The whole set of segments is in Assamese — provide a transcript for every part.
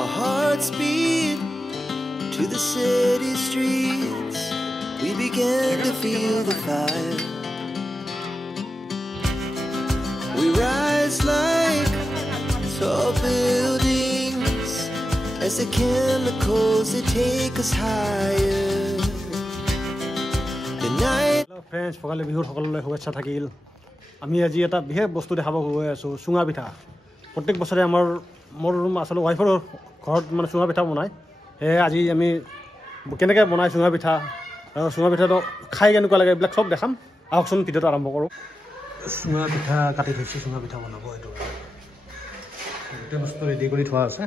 Our hearts beat to the city streets. We began to feel the fire. We rise like tall buildings as the chemicals they take us higher. The night. Hello friends, Bhogali বিহুৰ সকলোলৈ শুভেচ্ছা থাকিল। আমি আজি এটা বিশেষ বস্তু দেখাব গৈ আছোঁ, চুঙা পিঠা। প্ৰত্যেক বছৰে মোৰ আচলতে ৱাইফৰ ঘৰত মানে চুঙা পিঠা বনায়। সেয়ে আজি আমি কেনেকৈ বনায় চুঙা পিঠা আৰু চুঙা পিঠাটো খাই কেনেকুৱা লাগে এইবিলাক চব দেখাম। আহকচোন ভিডিঅ'টো আৰম্ভ কৰোঁ। চুঙা পিঠা কাটি থৈছোঁ, চুঙা পিঠা বনাব এইটো। গোটেই বস্তু ৰেডি কৰি থোৱা আছে।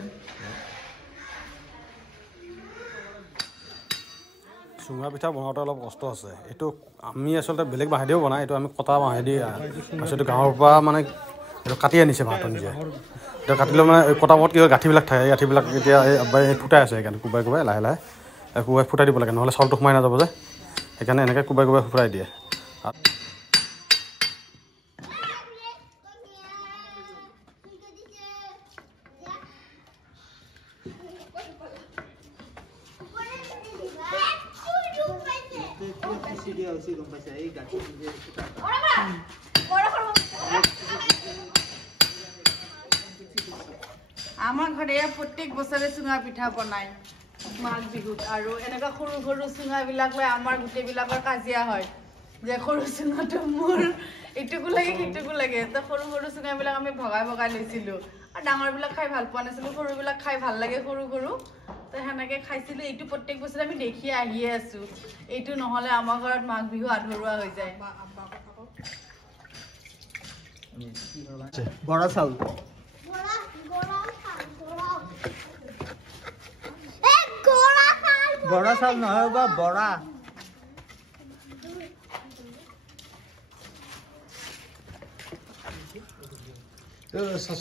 চুঙা পিঠা বনাওঁতে অলপ কষ্ট আছে। এইটো আমি আচলতে বেলেগ বাঁহেদিও বনাই, এইটো আমি কটা বাঁহেদি এইটো গাঁৱৰ পৰা মানে এইটো কাটি আনিছে ভাত নিজে। এতিয়া কাটিলেও মানে কটা মত কি হয় গাঁঠিবিলাক থাকে, গাঁঠিবিলাক এতিয়া ফুটাই আছে সেইকাৰণে কোবাই কোবাই লাহে লাহে কোবাই ফুটাই দিব লাগে, নহ'লে চাউলটো সোমাই নাযাব যে, সেইকাৰণে এনেকৈ কোবাই কোবাই ফুটাই দিয়ে। আমাৰ ঘৰে প্ৰত্যেক বছৰে চুঙা পিঠা বনায় মাঘ বিহুত, আৰু এনেকুৱা সৰু সৰু চুঙাবিলাক লৈ আমাৰ গোটেইবিলাকৰ কাজিয়া হয় যে সৰু চুঙাটো মোৰ, ইটোকো লাগে সিটোকো লাগে। তো সৰু সৰু চুঙাবিলাক আমি ভগাই ভগাই লৈছিলোঁ, আৰু ডাঙৰবিলাক খাই ভাল পোৱা নাছিলোঁ, সৰুবিলাক খাই ভাল লাগে সৰু সৰু। তো সেনেকৈ খাইছিলোঁ। এইটো প্ৰত্যেক বছৰে আমি দেখি আহিয়ে আছোঁ, এইটো নহ'লে আমাৰ ঘৰত মাঘ বিহু আধৰুৱা হৈ যায়। বৰা চাউল বৰা চাউল নহয় বা বৰা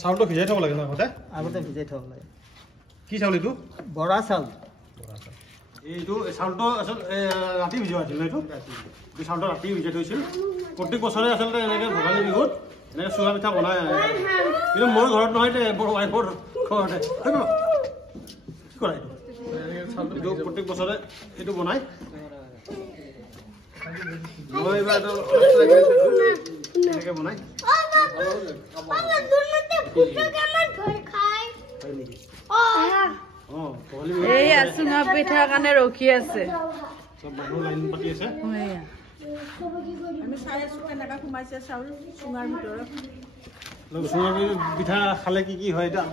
চাউলটো ভিজাই থ'ব লাগে ন আগতে ভিজাই থ'ব লাগে। কি চাউল এইটো? বৰা চাউল। এইটো চাউলটো আচলতে ৰাতি ভিজোৱা আছিল ন? এইটো চাউলটো ৰাতি ভিজাই থৈছিল। প্ৰত্যেক বছৰে আচলতে এনেকৈ ভোগালী বিহুত এনেকৈ চুঙা পিঠা বনাই, কিন্তু মোৰ ঘৰত নহয় দে, মোৰ ৱাইফৰ ঘৰতে। কি কৰা এইটো প্ৰত্যেক বছৰে এইটো বনাই। মই এইবাৰ এনেকৈ বনাই এইয়া চুঙা পিঠাৰ কাৰণে ৰখি আছে। চব মানুহ লাইন পাতি আছে। চুঙা পিঠা খালে কি কি হয় এতিয়া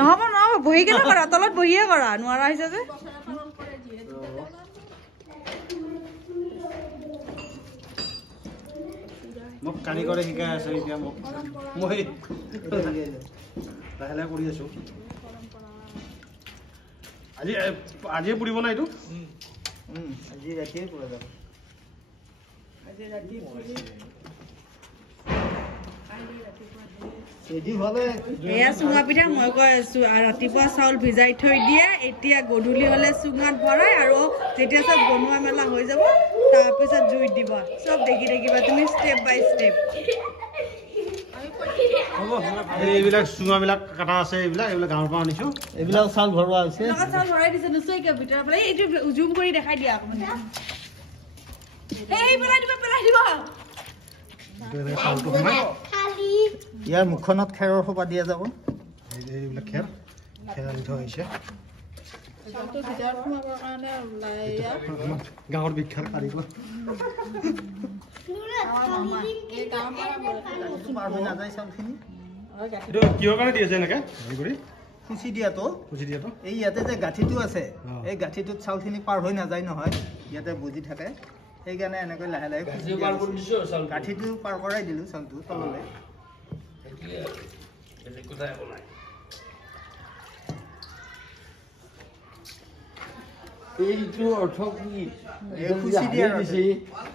নহ'ব নহ'ব, বহি কেনে কৰা, তলত বহিয়ে কৰা, নোৱাৰা হৈছে যে। মোক কাৰিকৰে শিকাই আছে এতিয়া, মোক মই লাহে লাহে কৰি আছোঁ। আজিয়ে পুৰিব না এইটো? আজি ৰাতিয়ে পৰা যাব। এয়া চুঙা পিঠা মই কৈ আছো, ৰাতিপুৱা চাউল ভিজাই থৈ দিয়ে, এতিয়া গধূলি হ'লে চুঙাত ভৰাই, আৰু যেতিয়া চব বনোৱা মেলা হৈ যাব তাৰপিছত জুইত দিব। চব দেখি থাকিবা তুমি ষ্টেপ বাই ষ্টেপ। এইবিলাক চুঙাবিলাক কাটা আছে, এইবিলাক গাঁৱৰ পৰা আনিছোঁ। এইবিলাক চাউল ভৰোৱা হৈছে। চাউল ভৰাই দিছে নোচোৱা কিয় ভিতৰৰ পৰা? এইটো জুম কৰি দেখাই দিয়া অকণমান। এই পেলাই দিব, পেলাই দিব। চাউলটো সোমাই ইয়াৰ মুখখনত খেৰৰ সোপা দিয়া যাব। এইবিলাক খেৰ আনি থোৱা হৈছে। গাঁৱৰ বিখ্যাত কাৰিকৰ। এইটো কিহৰ কাৰণে দি আছে এনেকৈ হেৰি কৰি? খুচি দিয়াটো। এই ইয়াতে যে গাঁঠিটো আছে, এই গাঁঠিটোত চাউলখিনি পাৰ হৈ নাযায় নহয়, ইয়াতে বুজি থাকে, সেইকাৰণে এনেকৈ লাহে লাহে গাঁঠিটো পাৰ কৰাই দিলোঁ চাউলটো তললৈ। এইটো অৰ্থ কি?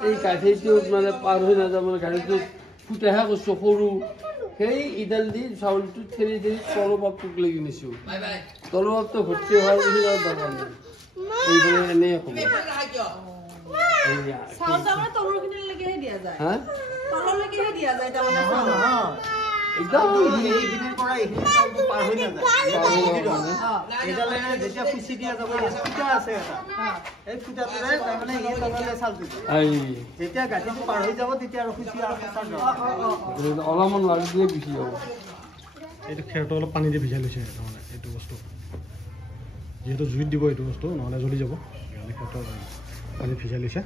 এই গাঁঠিটোত মানে পাৰ হৈ নাযাব, গাঁঠিটোত ফুটাহে কৰিছোঁ সৰু, সেই ইডাল দি চাউলটো ঠেলি ঠেলি তলবাপটোক লাগি নিছোঁ। তলবাপটো ভৰ্তি হোৱাৰ পিছত আৰু দৰকাৰ নাই, এইফালে এনেই হ'ব। একদম এইখিনিৰ পৰা এইখিনি চাউলটো পাৰ হৈ নাযায় এইডালে যেতিয়া খুচি দিয়া যাব ইয়াত ফুটা আছে এটা এই ফুটাটোৰে তাৰমানে এই তললৈ চাউলটো যেতিয়া গাঁঠিটো পাৰ হৈ যাব তেতিয়া আৰু খুচি অলপমান লাৰি দিলে গুচি যাব এইটো খেৰটো অলপ পানী দি ভিজাই লৈছে তাৰমানে এইটো বস্তু যিহেতু জুইত দিব এইটো বস্তু নহ'লে জ্বলি যাব সেইকাৰণে খেৰটো পানী ভিজাই লৈছে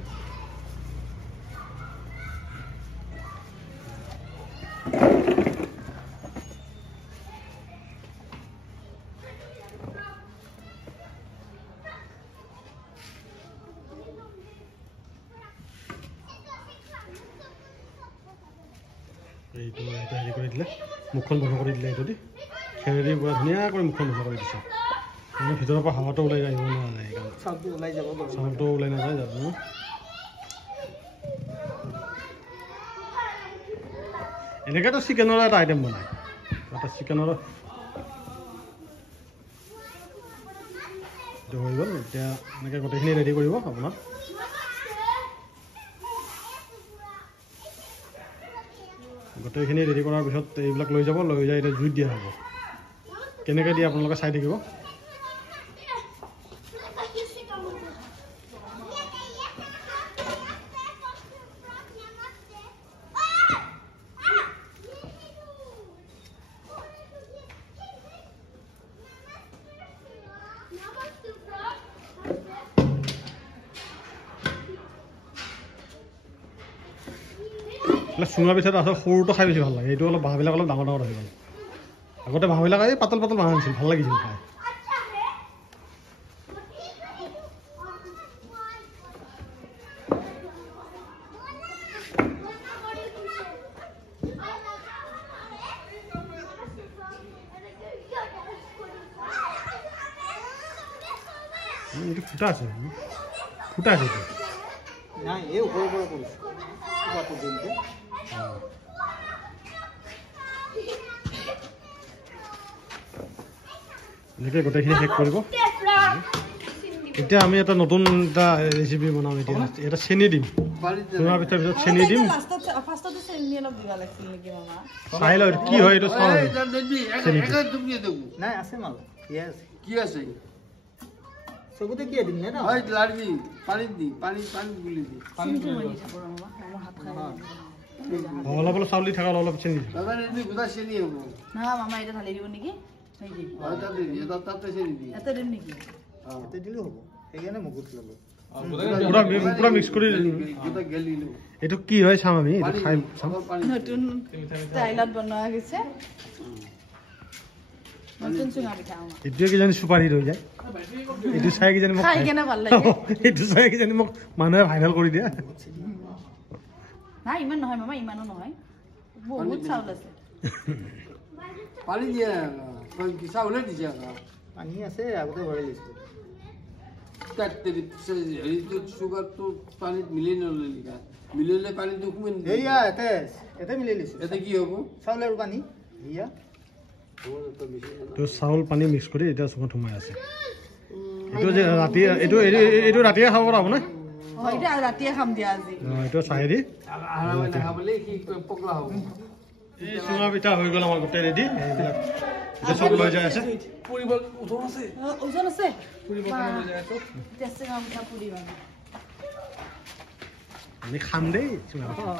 এইটো হেৰি কৰি দিলে মুখখন বন্ধ কৰি দিলে এইটো দি খেৰেদি পুৰা ধুনীয়া কৰি মুখখন বন্ধ কৰি দিছে মানে ভিতৰৰ পৰা হাৱাটো ওলাই আহিব নোৱাৰা যায় চাউলটো ওলাই যাব চাউলটো ওলাই নাযায় যাব এনেকৈতো চিকেনৰ এটা আইটেম বনায় এটা চিকেনৰ এইটো হৈ গ'ল এতিয়া এনেকৈ গোটেইখিনি ৰেডি কৰিব আপোনাৰ গোটেইখিনি ৰেডি কৰাৰ পিছত এইবিলাক লৈ যাব লৈ যাই এতিয়া জুইত দিয়া হ'ব কেনেকৈ দিয়ে আপোনালোকে চাই থাকিব চুঙা পিঠাটো আচলতে সৰুটো খাই বেছি ভাল লাগে এইটো অলপ বাঁহবিলাক অলপ ডাঙৰ ডাঙৰ হৈ গ'ল আগতে বাঁহবিলাক এই পাতল পাতল বাঁহ আনিছিল ভাল লাগিছিল খাই এইটো ফুটা আছে এইটো নাই এই ওপৰৰ পৰা কৰিছোঁ এনেকৈ গোটেইখিনি শেষ কৰিব এতিয়া আমি এটা নতুন এটা ৰেচিপি বনাম এতিয়া এটা চেনি দিম চুঙা পিঠাৰ পিছত চেনি দিম চাই লওঁ কি হয় এইটো চাওঁ নাই আছে মাল কি আছে চবতে কি দিম নে পানীত দি পানী গুলি দি অলপ অলপ চাউল দি থকা অলপ চেনি দিম গোটা চেনি হ'ব মামা এটা ঢালি দিব নেকি তাতে চেনি দি এটা দিম নেকি এতে দিলেও হ'ব সেইকাৰণে মগুত ল'লো পুৰা মিক্স কৰি গোটা গেলিলো এইটো কি হয় চাম আমি এইটো খাই চাম নতুন ষ্টাইলত বনোৱা গৈছে নতুন চুঙা পিঠা আমাৰ এইটোৱে কিজানি চুপাৰ হিট হৈ যায় এইটো চাই কিজানি মোক খাই কেনে ভাল লাগে এইটো চাই কিজানি মোক মানুহে ভাইৰেল কৰি দিয়ে নাই ইমান নহয় মামা ইমানো নহয় বহুত চাউল আছে পানী দিয়ে চাউলে দিছে পানী আছে আগতে ভৰাই লৈছোঁ হেৰিটো চুগাৰটো পানীত মিলি নল'লি মিলিলে পানীটো সোমাই এয়া এতে মিলাই লৈছোঁ ইয়াতে কি হ'ব চাউল আৰু পানী এয়া তো চাউল পানী মিক্স কৰি এতিয়া চুঙত সোমাই আছে এইটো যে ৰাতি এইটো ৰাতিয়ে খাব পৰা হ'ব নে এইটো ৰাতিয়ে খাম দিয়া আজি এইটো চাহে দি পকৰা হ'ব এই চুঙা পিঠা হৈ গ'ল আমাৰ গোটেই ৰেডি এইবিলাক এতিয়া চব লৈ যাই আছে ওজন আছে আমি খাম দেই চুঙা পিঠা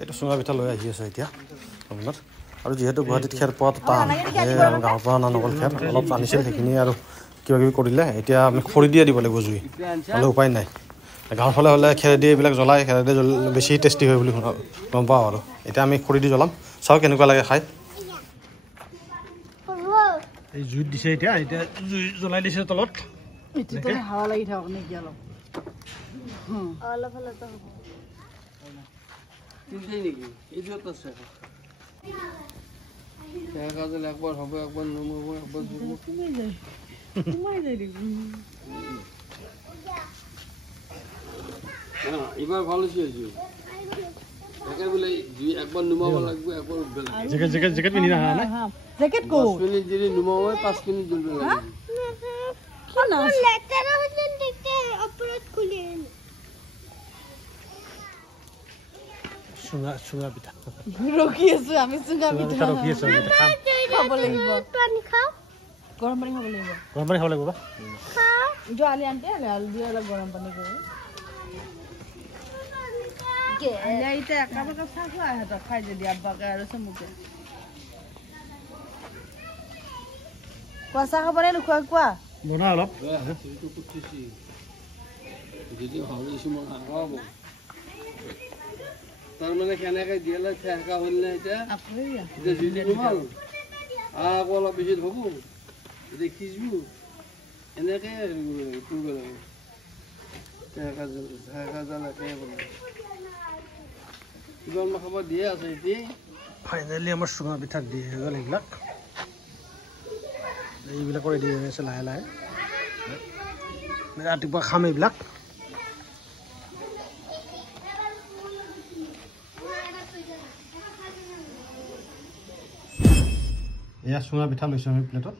এইটো চুঙা পিঠা লৈ আহি আছে এতিয়া আপোনাৰ আৰু যিহেতু গুৱাহাটীত খেৰ পোৱাটো টান আৰু গাঁৱৰ পৰা অনা নগ'ল খেৰ অলপ আনিছিল সেইখিনি আৰু কিবা কিবি কৰিলে এতিয়া আমি খৰি দিয়ে দিব লাগিব জুই নহ'লে উপায় নাই গাঁৱৰ ফালে হ'লে খেৰেদি এইবিলাক জ্বলাই খেৰেদি বেছি টেষ্টি হয় বুলি গম পাওঁ আৰু এতিয়া আমি খৰি দি জ্বলাম চাওঁ কেনেকুৱা লাগে খাই এই জুইত দিছে এতিয়া জুই জ্বলাই দিছে তলত হাৱা লাগি থাকক নেকি অলপ তিনটেই নেকি এইটোত আছে একবাৰ হ'ব একবাৰ নমব একবাৰ এইবাৰ ভাল হৈছে বোলে একবাৰ নুমাব লাগিব একবাৰ জেকেট পিন্ধি নাহা নাই জেকেট 5 মিনিট যদি নুমাব 5 মিনিট জ্বলিব লাগিব চুঙা পিঠা ৰখি আছো আমি চুঙা পিঠা ৰখি আছো আমি খাম খাব লাগিব পানী খাও গৰম পানী খাব লাগিব গৰম পানী খাব লাগিব বা খাও जो आली आंटी आली दिया अलग गरम पानी को কে ले इते कब कब सा खा है तो खाई जदी अब्बा का और समुके कोसा खबर है खुआ खुआ বনা অলপ সেইটো কুটিছি যদি ভাবিছো মই খাব তাৰমানে কেনেকৈ দিলে ঠেকা হ'ল না এতিয়া আপুয়া এতিয়া যদি ভাল আকৌ অলপ বেছি হ'ব এতিয়া খিজবো এনেকৈ কৰিব লাগিব ঠেকা জাল একেবাৰে কিবা খাব দিয়ে আছে এতিয়া ফাইনেলি আমাৰ চুঙা পিঠা দি হৈ গ'ল এইবিলাক এইবিলাকৰ ৰেডি হৈ আছে লাহে লাহে ৰাতিপুৱা খাম এইবিলাক এয়া চুঙা পিঠা লৈছোঁ আমি প্লেটত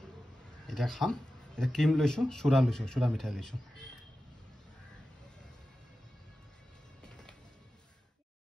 এতিয়া খাম এতিয়া ক্ৰীম লৈছোঁ চুৰা লৈছোঁ চুৰা মিঠাই লৈছোঁ